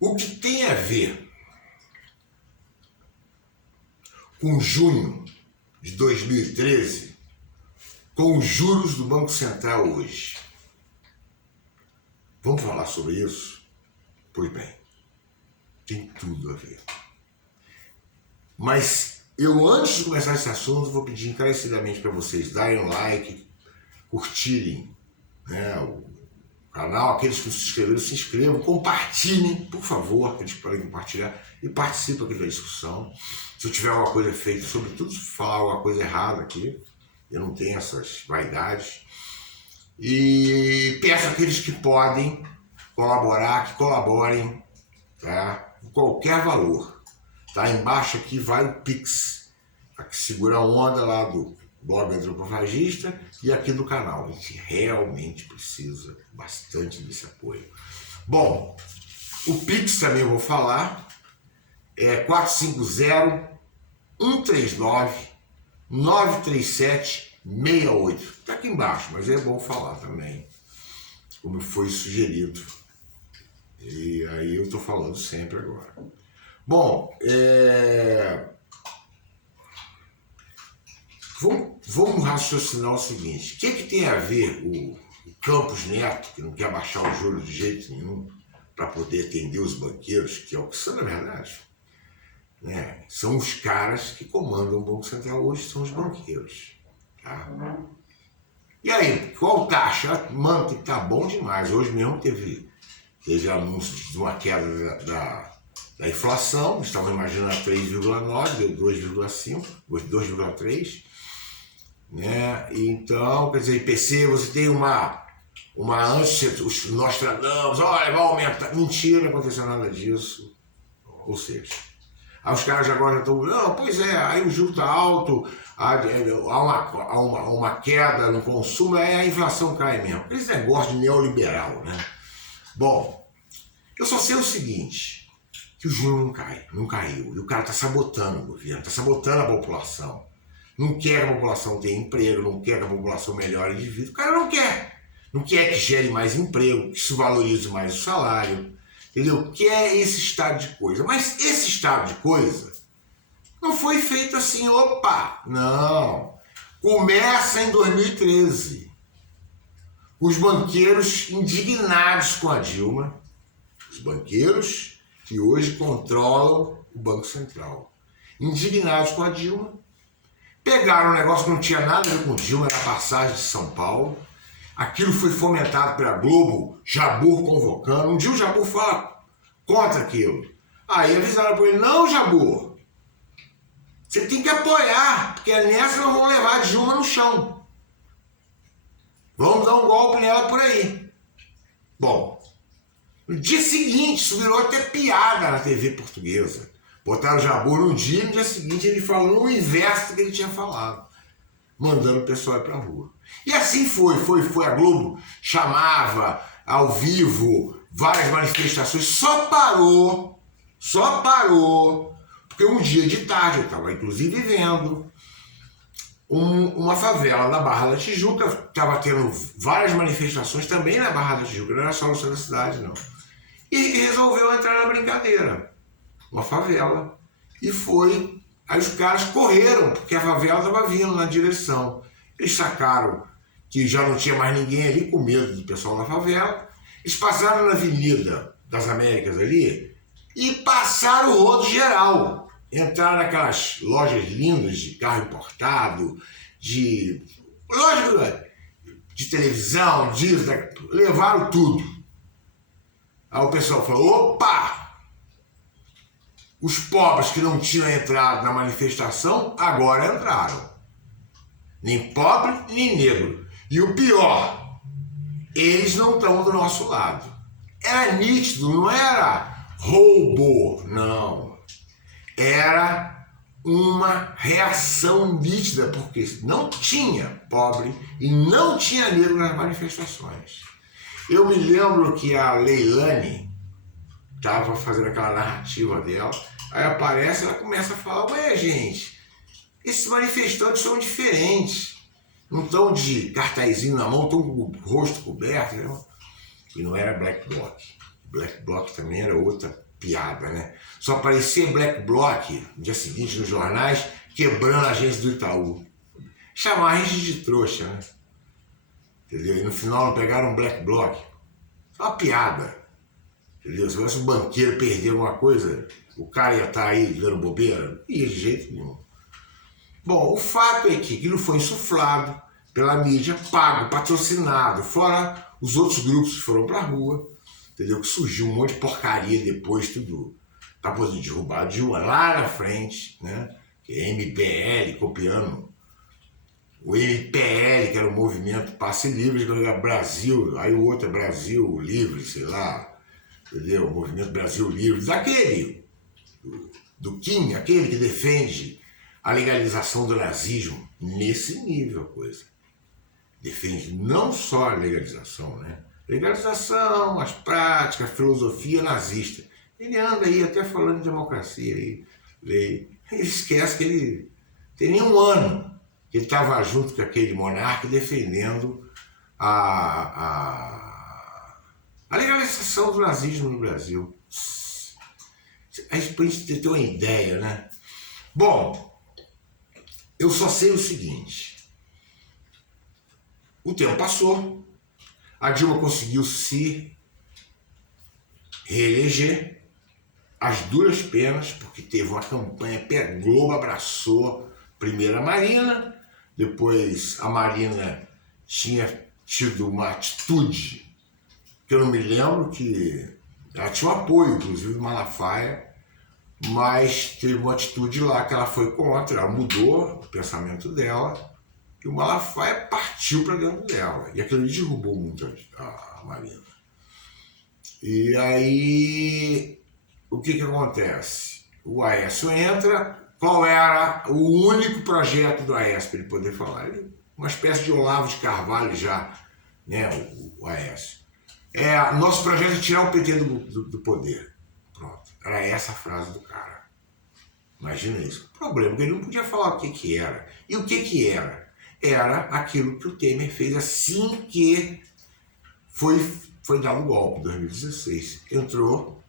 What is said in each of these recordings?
O que tem a ver com junho de 2013 com os juros do Banco Central hoje? Vamos falar sobre isso? Pois bem, tem tudo a ver. Mas eu, antes de começar esse assunto, vou pedir encarecidamente para vocês darem um like, curtirem, né, o canal, aqueles que não se inscreveram, se inscrevam, compartilhem, por favor, aqueles que podem compartilhar e participem aqui da discussão. Se eu tiver alguma coisa feita, sobretudo se falar alguma coisa errada aqui, eu não tenho essas vaidades. E peço àqueles que podem colaborar, que colaborem, tá? Com qualquer valor. Tá? Embaixo aqui vai o Pix, para que segura a onda lá do blog Antropofagista e aqui do canal. A gente realmente precisa bastante desse apoio. Bom, o Pix também eu vou falar, é 450-139-937-68. Está aqui embaixo, mas é bom falar também, como foi sugerido. E aí eu estou falando sempre agora. Bom, vamos raciocinar o seguinte: o que tem a ver o Campos Neto, que não quer baixar o juro de jeito nenhum, para poder atender os banqueiros, que é o que são, na verdade, né? São os caras que comandam o Banco Central hoje, são os banqueiros. Tá? E aí, qual taxa? Mano, que tá bom demais. Hoje mesmo teve anúncio de uma queda da inflação, estavam imaginando 3,9, deu 2,5, 2,3, né? Então, quer dizer, IPC, você tem uma antes, os Nostradamus, olha, vai aumentar. Mentira, não aconteceu nada disso. Ou seja, aí os caras agora estão, não, pois é, aí o juro está alto, há uma queda no consumo, aí a inflação cai mesmo. Esse negócio de neoliberal, né? Bom, eu só sei o seguinte, que o juro não caiu, e o cara está sabotando o governo, está sabotando a população. Não quer que a população tenha emprego, não quer que a população melhore de vida. O cara não quer que gere mais emprego, que se valorize mais o salário, entendeu? Que é esse estado de coisa. Mas esse estado de coisa não foi feito assim, opa, não. Começa em 2013. Os banqueiros indignados com a Dilma, os banqueiros que hoje controlam o Banco Central, indignados com a Dilma, pegaram um negócio que não tinha nada a ver com Dilma, era a passagem de São Paulo. Aquilo foi fomentado pela Globo, Jabur convocando. Um dia o Jabur fala contra aquilo. Aí avisaram para ele, não, Jabur, você tem que apoiar, porque nessa nós vamos levar a Dilma no chão. Vamos dar um golpe nela por aí. Bom, no dia seguinte, isso virou até piada na TV portuguesa. Botaram o Jabur num dia e no dia seguinte ele falou o inverso do que ele tinha falado, mandando o pessoal ir pra rua. E assim foi. A Globo chamava ao vivo várias manifestações, só parou, porque um dia de tarde, eu estava inclusive vendo, uma favela na Barra da Tijuca, estava tendo várias manifestações também na Barra da Tijuca, não era só no centro da cidade, não. E resolveu entrar na brincadeira, uma favela. E foi, aí os caras correram, porque a favela estava vindo na direção. Eles sacaram que já não tinha mais ninguém ali, com medo do pessoal da favela. Eles passaram na Avenida das Américas ali e passaram o rodo geral. Entraram naquelas lojas lindas de carro importado, de loja de televisão, levaram tudo. Aí o pessoal falou, opa! Os pobres que não tinham entrado na manifestação, agora entraram. Nem pobre, nem negro. E o pior, eles não estão do nosso lado. Era nítido, não era roubo, não. Era uma reação nítida, porque não tinha pobre e não tinha negro nas manifestações. Eu me lembro que a Leilani estava fazendo aquela narrativa dela, aí aparece, ela começa a falar, ué, gente, esses manifestantes são diferentes, não estão de cartazinho na mão, estão com o rosto coberto, né? E não era Black Bloc. Black Bloc também era outra piada, né? Só aparecia Black Bloc, no dia seguinte, nos jornais, quebrando a agência do Itaú. Chamaram a gente de trouxa, né? Entendeu? E no final não pegaram um Black Bloc. Só uma piada. Entendeu? Se fosse um banqueiro perder alguma coisa, o cara ia estar aí dando bobeira? Não ia de jeito nenhum. Bom, o fato é que aquilo foi insuflado pela mídia, pago, patrocinado, fora os outros grupos que foram pra rua, entendeu? Que surgiu um monte de porcaria depois, tudo pra poder derrubar de uma lá na frente, né? Que é MPL, copiando o MPL, que era o Movimento Passe Livre, que era Brasil, aí o outro é Brasil Livre, sei lá, entendeu? O Movimento Brasil Livre, daquele, do Kim, aquele que defende a legalização do nazismo, nesse nível a coisa. Defende não só a legalização, né? Legalização, as práticas, a filosofia nazista. Ele anda aí até falando de democracia aí, lei. Ele esquece que ele tem nem um ano que ele estava junto com aquele monarca defendendo a legalização do nazismo no Brasil. Aí pra gente ter uma ideia, né? Bom, eu só sei o seguinte. O tempo passou, a Dilma conseguiu se reeleger às duras penas, porque teve uma campanha, a Globo abraçou primeiro a Marina, depois a Marina tinha tido uma atitude, que eu não me lembro, que ela tinha um apoio, inclusive, do Malafaia, mas teve uma atitude lá que ela foi contra, ela mudou o pensamento dela, e o Malafaia partiu para dentro dela. E aquilo derrubou muito a Marina. E aí, o que acontece? O Aécio entra, qual era o único projeto do Aécio para ele poder falar? Ele, uma espécie de Olavo de Carvalho já, né, o Aécio. Nosso projeto é tirar o PT do poder. Pronto, era essa a frase do cara. Imagina isso. O problema é que ele não podia falar o que era. E o que era? Era aquilo que o Temer fez assim que foi dado o golpe, em 2016. Entrou,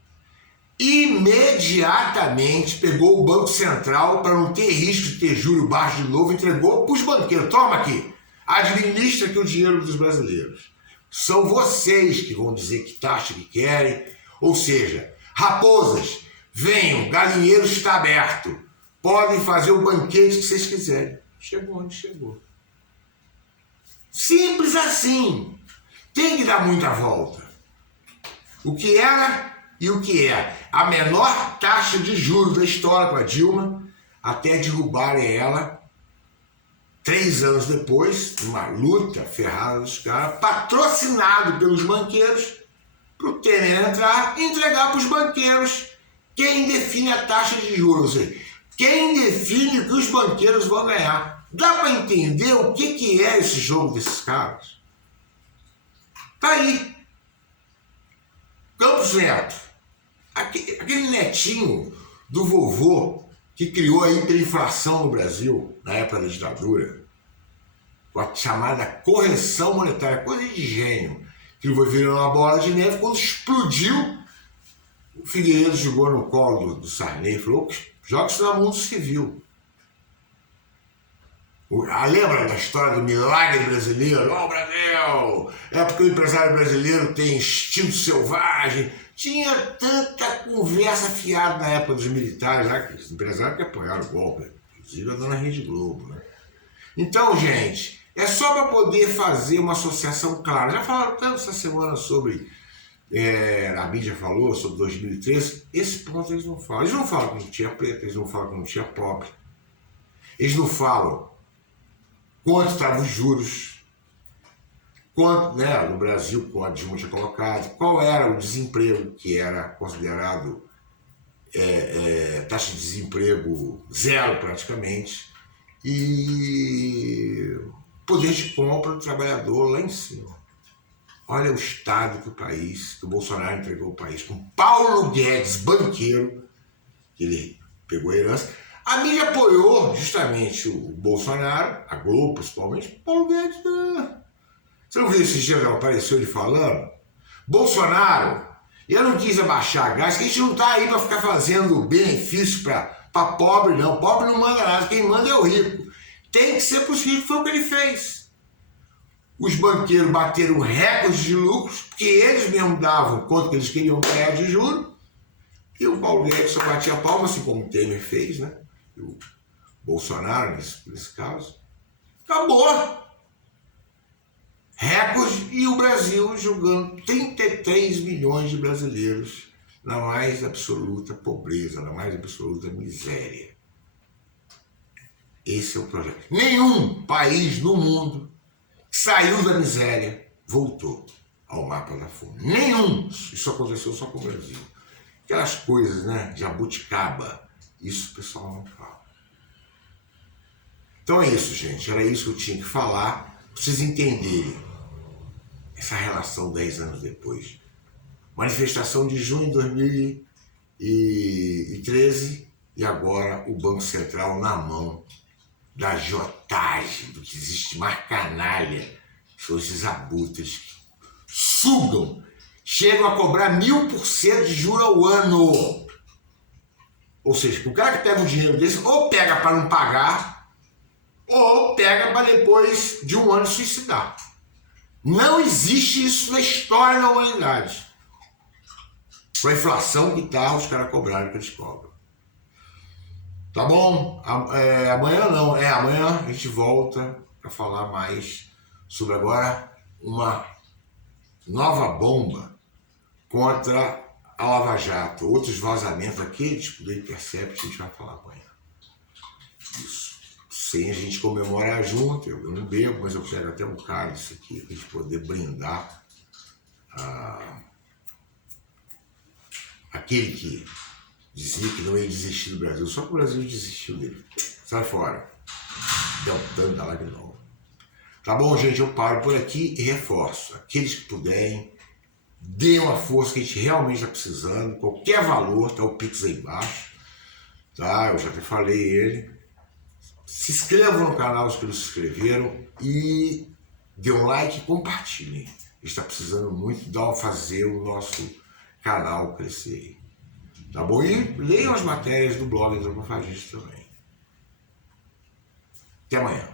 imediatamente pegou o Banco Central para não ter risco de ter juro baixo de novo, entregou para os banqueiros. Toma aqui, administra aqui o dinheiro dos brasileiros. São vocês que vão dizer que taxa que querem. Ou seja, raposas, venham, galinheiro está aberto. Podem fazer o banquete que vocês quiserem. Chegou onde chegou. Simples assim. Tem que dar muita volta. O que era e o que é. A menor taxa de juros da história com a Dilma, até derrubarem ela 3 anos depois, uma luta ferrada dos caras, patrocinado pelos banqueiros, para o Temer entrar e entregar para os banqueiros quem define a taxa de juros. Ou seja, quem define o que os banqueiros vão ganhar. Dá para entender o que é esse jogo desses caras? Tá aí. Campos Neto. Aquele netinho do vovô que criou a hiperinflação no Brasil, na época da ditadura, com a chamada correção monetária, coisa de gênio, que virou uma bola de neve. Quando explodiu, o Figueiredo jogou no colo do Sarney e falou: joga isso na mundo civil. Lembra da história do milagre brasileiro? Ó, Brasil! É porque o empresário brasileiro tem instinto selvagem. Tinha tanta conversa fiada na época dos militares, né? Os empresários que apoiaram o golpe, inclusive a dona Rede Globo, né? Então, gente, é só para poder fazer uma associação clara. Já falaram tanto essa semana sobre, a mídia falou sobre 2013, esse ponto eles não falam. Eles não falam que não tinha preto, eles não falam que não tinha pobre. Eles não falam quanto estavam os juros, quanto, né, no Brasil, como a Dilma tinha colocado, qual era o desemprego, que era considerado taxa de desemprego zero praticamente, e poder de compra do trabalhador lá em cima. Olha o estado que o Bolsonaro entregou o país, com Paulo Guedes, banqueiro, que ele pegou a herança. A mídia apoiou justamente o Bolsonaro, a Globo principalmente. Paulo Guedes, você não viu esses dias que apareceu ele falando? Bolsonaro Eu não quis abaixar a gás, que a gente não está aí para ficar fazendo benefício para pobre, não. Pobre não manda nada, quem manda é o rico. Tem que ser para os ricos, foi o que ele fez. Os banqueiros bateram recordes de lucros, porque eles mesmos davam quanto que eles queriam ganhar de juros, e o Paulo Guedes só batia a palma, assim como o Temer fez, né? E o Bolsonaro, nesse caso. Acabou! Recorde, e o Brasil julgando 33 milhões de brasileiros na mais absoluta pobreza, na mais absoluta miséria. Esse é o projeto. Nenhum país no mundo saiu da miséria, voltou ao mapa da fome. Nenhum! Isso aconteceu só com o Brasil. Aquelas coisas, né? Jabuticaba. Isso o pessoal não fala. Então é isso, gente. Era isso que eu tinha que falar. Pra vocês entenderem essa relação 10 anos depois. Manifestação de junho de 2013 e agora o Banco Central na mão da agiotagem, do que existe mais canalha, são esses abutres que sugam, chegam a cobrar 1000% de juros ao ano. Ou seja, o cara que pega um dinheiro desse, ou pega para não pagar, ou pega para depois de um ano suicidar. Não existe isso na história da humanidade. Com a inflação que tá, os caras cobraram o que eles cobram. Tá bom? Amanhã não. Amanhã a gente volta para falar mais sobre agora uma nova bomba contra a Lava Jato. Outros vazamentos aqui, tipo do Intercept, a gente vai falar amanhã. Isso. Sem a gente comemorar junto, eu não bebo, mas eu pego até um cálice aqui para a gente poder brindar aquele que dizia que não ia desistir do Brasil, só que o Brasil desistiu dele. Sai fora. Deltando da lá de novo. Tá bom, gente? Eu paro por aqui e reforço. Aqueles que puderem, dê uma força que a gente realmente está precisando. Qualquer valor, tá o Pix aí embaixo. Tá? Eu já até falei ele. Se inscrevam no canal, os que não se inscreveram. E dê um like e compartilhem. A gente está precisando muito fazer o nosso canal crescer. Tá bom? E leiam as matérias do blog Antropofagista também. Até amanhã.